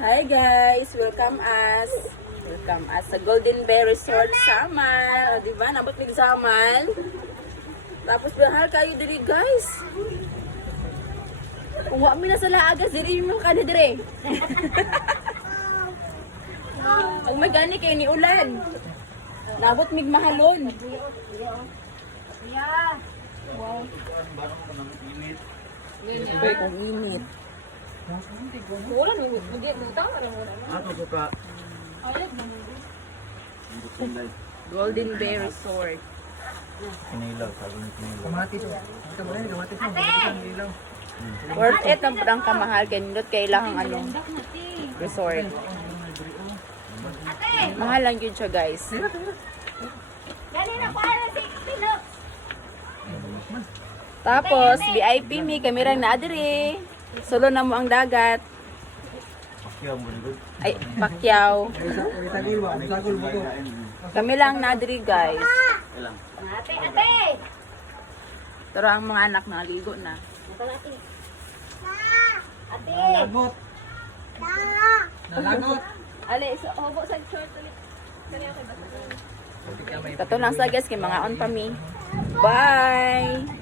Hi guys, welcome us sa Golden Bay Resort Samal. O, diba? Nabot mig Samal. Tapos bahal kayo diri guys. Kung wa mi na sa laagas diri mo ka dire. Ang magani kay ni ulan. Nabot mig mahalon. Yeah. Wow. Ay, kung init. Wala ni hindi dito wala mo. Ato suka. Golden Bay Resort. Kinilaw, sabi ni kinilaw. Kamati to. Ito mo rin, kamati to. Kamati Worth it ang pudang kamahal kay nindot kailangan ano resort. Mahal lang yun siya guys. Tapos VIP mi kami rang naadiri. Solo na mo ang dagat. Pakyaw mo rin. Ay, Pacquiao. Sagol ba? Sagol mo to. Kami lang naadiri guys. Ilang. Pero ang mga anak naligo na. Nalagot. Nalagot. Ale, so hobo sa short ulit. Kato lang sa guys kay mga on pa mi. Bye.